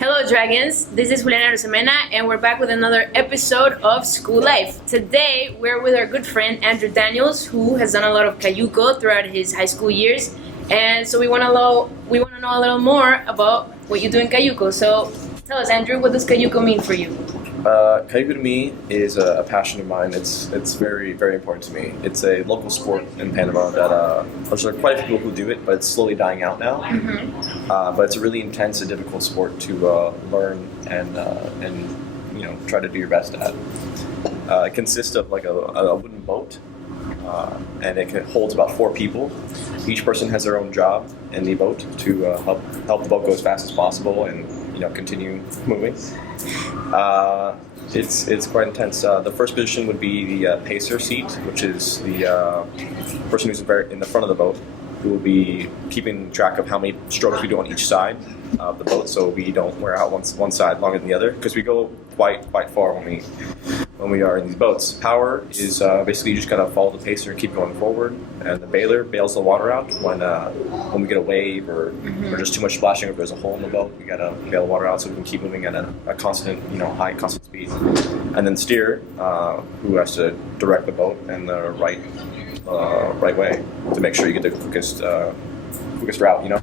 Hello, Dragons. This is Juliana Rosemena, and we're back with another episode of School Life. Today, we're with our good friend Andrew Daniels, who has done a lot of Cayuco throughout his high school years, and so we want to know a little more about what you do in Cayuco. So, tell us, Andrew, what does Cayuco mean for you? Cayuco to me is a passion of mine. It's very, very important to me. It's a local sport in Panama that there's quite a few people who do it, but it's slowly dying out now. Mm-hmm. But it's a really intense and difficult sport to learn and try to do your best at. It consists of like a wooden boat, and it holds about 4 people. Each person has their own job in the boat to help the boat go as fast as possible and continue moving. It's quite intense. The first position would be the pacer seat, which is the person who's in the front of the boat, who will be keeping track of how many strokes we do on each side of the boat, so we don't wear out one side longer than the other, because we go quite far when we are in these boats. Power is basically you just gotta follow the pacer and keep going forward, and the bailer bails the water out when we get a wave or just too much splashing, or if there's a hole in the boat, we gotta bail the water out so we can keep moving at a constant, high constant speed. And then steer, who has to direct the boat in the right way to make sure you get the quickest route.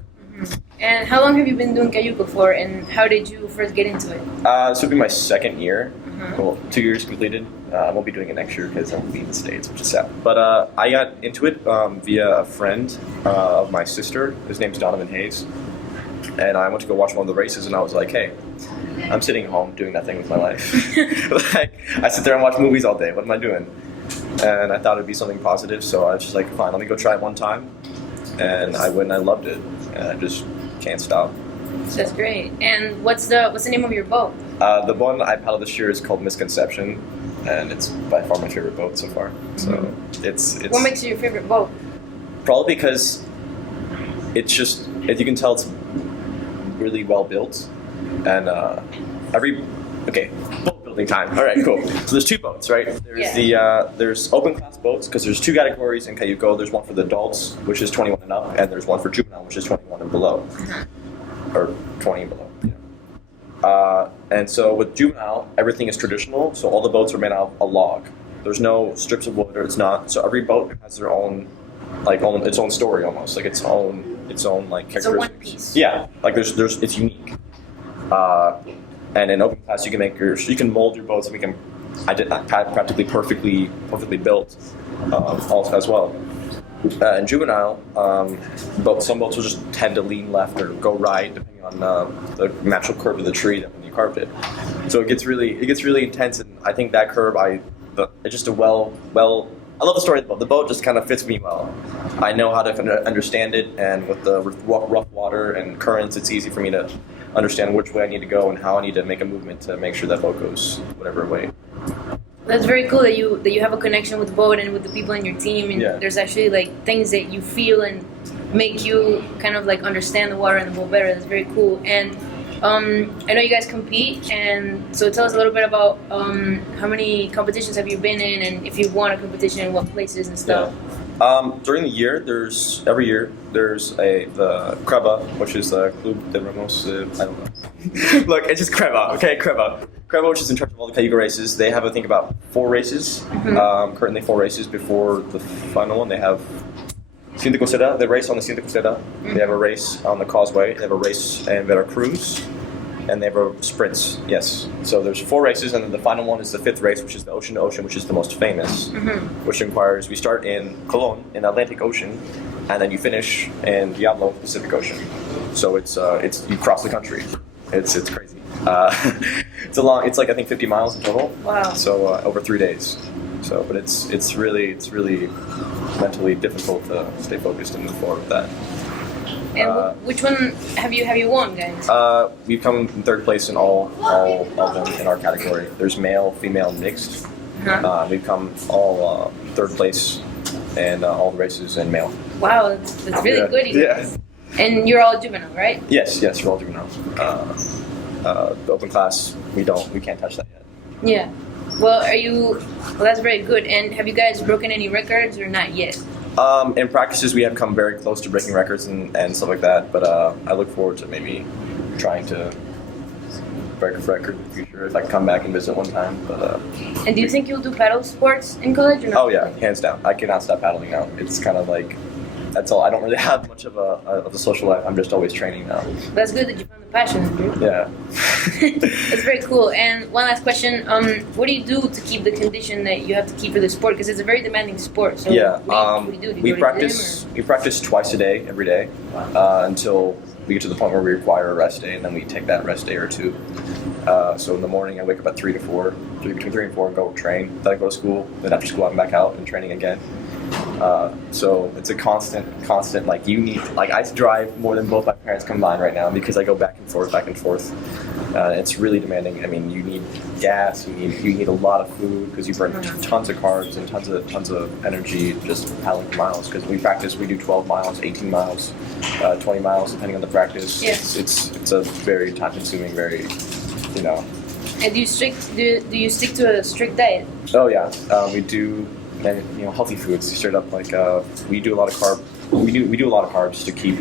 And how long have you been doing Cayuco for, and how did you first get into it? This will be my second year. Well, 2 years completed. I won't be doing it next year because I won't be in the States, which is sad. But I got into it via a friend of my sister. His name's Donovan Hayes. And I went to go watch one of the races, and I was like, hey, I'm sitting home doing nothing with my life. I sit there and watch movies all day. What am I doing? And I thought it'd be something positive, so I was just like, fine, let me go try it one time. And I went and I loved it. And I just can't stop. That's great. And what's the name of your boat? The one I paddled this year is called Misconception, and it's by far my favorite boat so far. So it's What makes it your favorite boat? Probably because it's just, as you can tell, it's really well built, and boat building time. All right, cool. So there's 2 boats, right? There's there's open class boats, because there's 2 categories in Cayuco. There's one for the adults, which is 21 and up, and there's one for juvenile, which is 21 and below, or 20 and below. And so with juvenile, everything is traditional. So all the boats are made out of a log. There's no strips of wood, or it's not. So every boat has their own, its own story almost, like its own like characteristics. It's a one piece. Yeah, like there's it's unique. And in open class, you can mold your boats. I did practically perfectly built, also as well. In juvenile, some boats will just tend to lean left or go right, depending on the natural curve of the tree that when you carved it. So it gets really intense, and I think that curve, it's just I love the story of the boat. The boat just kind of fits me well. I know how to understand it, and with the rough water and currents, it's easy for me to understand which way I need to go and how I need to make a movement to make sure that boat goes whatever way. That's very cool that you have a connection with the boat and with the people in your team, and there's actually like things that you feel and make you kind of like understand the water and the boat better. That's very cool. And I know you guys compete, and so tell us a little bit about how many competitions have you been in, and if you've won a competition, in what places and stuff. During the year, every year there's the Creba, which is the Club de Ramos. I don't know. Look, it's just Creba, okay? Creba, which is in charge of all the Cayuco races. They have, I think, about 4 races. Currently 4 races before the final one. They have Cinta Costera. They race on the Cinta Costera. They have a race on the Causeway. They have a race in Veracruz. And they have sprints, yes. So there's 4 races, and then the final one is the 5th race, which is the Ocean to Ocean, which is the most famous, which requires, we start in Colón, in the Atlantic Ocean, and then you finish in Diablo, Pacific Ocean. So it's you cross the country. It's crazy. It's like I think 50 miles in total. Wow. So over 3 days. So, but it's really mentally difficult to stay focused and move forward with that. And which one have you won, guys? We've come in 3rd place in all of them in our category. There's male, female, and mixed. We've come all 3rd place in all the races in male. Wow, that's really good. Yeah. And you're all juvenile, right? Yes, we're all juvenile. The open class, we can't touch that yet. Yeah. Well, that's very good. And have you guys broken any records or not yet? In practices, we have come very close to breaking records and stuff like that, but I look forward to maybe trying to break a record in the future if I come back and visit one time. But and do you think you'll do paddle sports in college or not? oh yeah, hands down. I cannot stop paddling now. It's kind of like that's all. I don't really have much of a social life. I'm just always training now. That's good that you found the passion. Yeah. That's very cool. And one last question: what do you do to keep the condition that you have to keep for the sport? Because it's a very demanding sport. So yeah. What do you do? Do you we go to practice. the gym, We practice twice a day, every day, until we get to the point where we require a rest day, and then we take that rest day or two. So in the morning, I wake up at 3 to 4, between 3 and 4, and go train. Then I go to school. Then after school, I'm back out and training again. So it's a constant. Like you need. Like I drive more than both my parents combined right now because I go back and forth. It's really demanding. I mean, you need gas. You need a lot of food because you burn tons of carbs and tons of energy just paddling for miles. Because we practice, we do 12 miles, 18 miles, 20 miles depending on the practice. Yeah. It's a very time consuming, very, you know. And do you stick to a strict diet? Oh yeah, we do. And healthy foods. Straight up, like we do a lot of carb. We do a lot of carbs to keep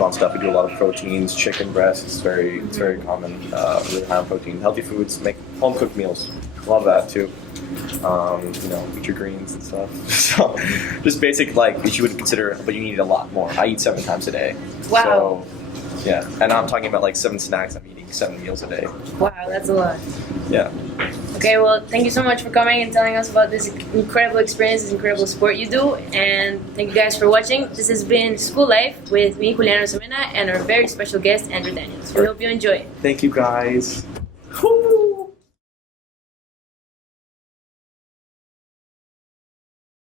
on stuff. We do a lot of proteins, chicken breast. It's very common. Really high on protein. Healthy foods. Make home cooked meals. A lot of that too. Eat your greens and stuff. So just basic like that you would consider, but you need a lot more. I eat 7 times a day. Wow. So, yeah, and I'm talking about like 7 snacks. I'm eating 7 meals a day. Wow, that's a lot. Yeah. Okay, well, thank you so much for coming and telling us about this incredible experience, this incredible sport you do, and thank you guys for watching. This has been School Life with me, Juliano Semena, and our very special guest, Andrew Daniels. We hope you enjoy. Thank you, guys. Woo!